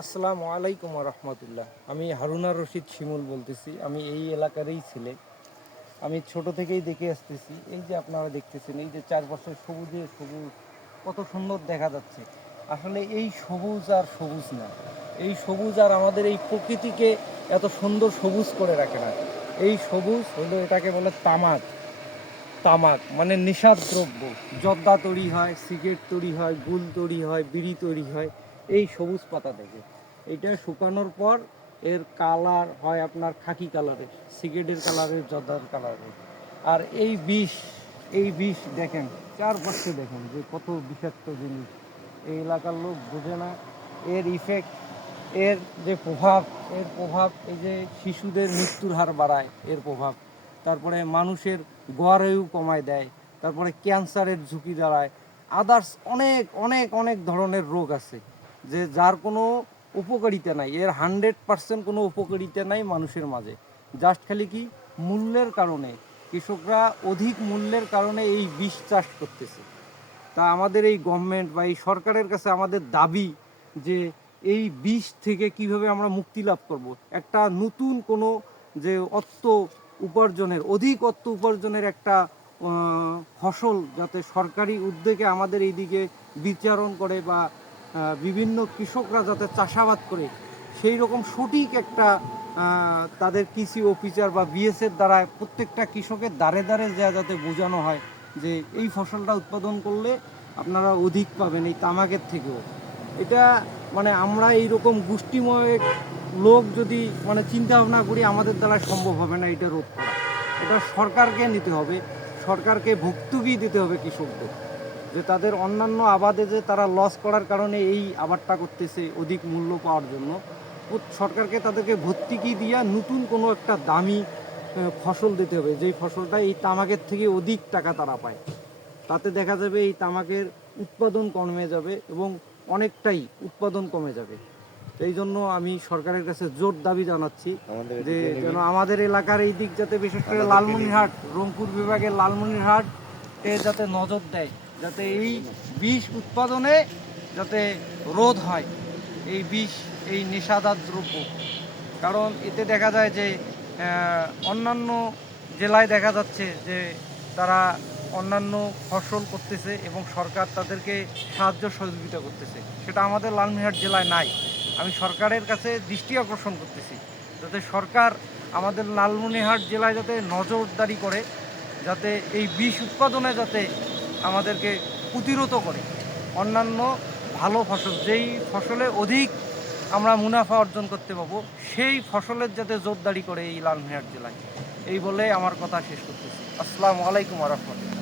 আসসালামু আলাইকুম রহমতুল্লাহ। আমি হারুনার রশিদ শিমুল বলতেছি। আমি এই এলাকারই ছেলে। আমি ছোট থেকেই দেখে আসতেছি, এই যে আপনারা দেখতেছেন, এই যে চারপাশে সবুজে সবুজ, কত সুন্দর দেখা যাচ্ছে। আসলে এই সবুজ আর সবুজ না, এই সবুজ আর আমাদের এই প্রকৃতিকে এত সুন্দর সবুজ করে রাখে না। এই সবুজ হলো, এটাকে বলে তামাক। তামাক মানে নেশার দ্রব্য। জর্দা তৈরি হয়, সিগারেট তৈরি হয়, গুল তৈরি হয়, বিড়ি তৈরি হয় এই সবুজ পাতা থেকে। এটা শুকানোর পর এর কালার হয় আপনার খাকি কালারের, সিগারেটের কালারের, জর্দার কালারের। আর এই বিষ দেখেন, চারপাশে দেখেন যে কত বিষাক্ত জিনিস। এই এলাকার লোক বোঝে না এর ইফেক্ট, এর যে প্রভাব। এর প্রভাব এই যে শিশুদের মৃত্যুর হার বাড়ায় এর প্রভাব। তারপরে মানুষের গড়ায়ু কমায় দেয়, তারপরে ক্যান্সারের ঝুঁকি দাঁড়ায়। আদার্স অনেক অনেক অনেক ধরনের রোগ আছে যে যার কোনো উপকারিতা নাই। এর 100% কোনো উপকারিতা নাই মানুষের মাঝে। জাস্ট খালি কি মূল্যের কারণে, কৃষকরা অধিক মূল্যের কারণে এই বিষ চাষ করতেছে। তা আমাদের এই গভর্নমেন্ট বা এই সরকারের কাছে আমাদের দাবি যে এই বিষ থেকে কিভাবে আমরা মুক্তি লাভ করব। একটা নতুন কোনো যে অধিক অর্থ উপার্জনের একটা ফসল যাতে সরকারি উদ্যোগে আমাদের এইদিকে বিচারণ করে বা বিভিন্ন কৃষকরা যাতে চাষাবাদ করে, সেই রকম সঠিক একটা তাদের কৃষি অফিসার বা বিএসের দ্বারা প্রত্যেকটা কৃষকের দ্বারে দ্বারে যাতে বোঝানো হয় যে এই ফসলটা উৎপাদন করলে আপনারা অধিক পাবেন এই তামাকের থেকেও। এটা মানে আমরা এইরকম গোষ্ঠীময় লোক যদি মানে চিন্তা ভাবনা করি, আমাদের দ্বারা সম্ভব হবে না এটা রোধ করা। এটা সরকারকে নিতে হবে, সরকারকে ভুক্তভোগী দিতে হবে কৃষকদের, যে তাদের অন্যান্য আবাদে যে তারা লস করার কারণে এই আবাদটা করতেছে অধিক মূল্য পাওয়ার জন্য। সরকারকে তাদেরকে ভর্তুকি দিয়া নতুন কোনো একটা দামি ফসল দিতে হবে, যেই ফসলটা এই তামাকের থেকে অধিক টাকা তারা পায়। তাতে দেখা যাবে এই তামাকের উৎপাদন কমে যাবে এবং অনেকটাই উৎপাদন কমে যাবে। এই জন্য আমি সরকারের কাছে জোর দাবি জানাচ্ছি যে যেন আমাদের এলাকার এই দিক যাতে, বিশেষ করে লালমনিরহাট, রংপুর বিভাগের লালমনিরহাট যাতে নজর দেয়, যাতে এই বিষ উৎপাদনে যাতে রোধ হয়, এই বিষ, এই নেশাদার দ্রব্য। কারণ এতে দেখা যায় যে অন্যান্য জেলায় দেখা যাচ্ছে যে তারা অন্যান্য ফসল করতেছে এবং সরকার তাদেরকে সাহায্য সহযোগিতা করতেছে, সেটা আমাদের লালমনিরহাট জেলায় নাই। আমি সরকারের কাছে দৃষ্টি আকর্ষণ করতেছি যাতে সরকার আমাদের লালমনিরহাট জেলায় যাতে নজরদারি করে, যাতে এই বিষ উৎপাদনে যাতে আমাদেরকে প্রতিরোধ করে। অন্যান্য ভালো ফসল, যেই ফসলে অধিক আমরা মুনাফা অর্জন করতে পাবো, সেই ফসলের যাতে জোরদারি করে এই লালমনিরহাট জেলায়। এই বলে আমার কথা শেষ করতেছি। আসসালামু আলাইকুম ওয়া রাহমাতুল্লাহ।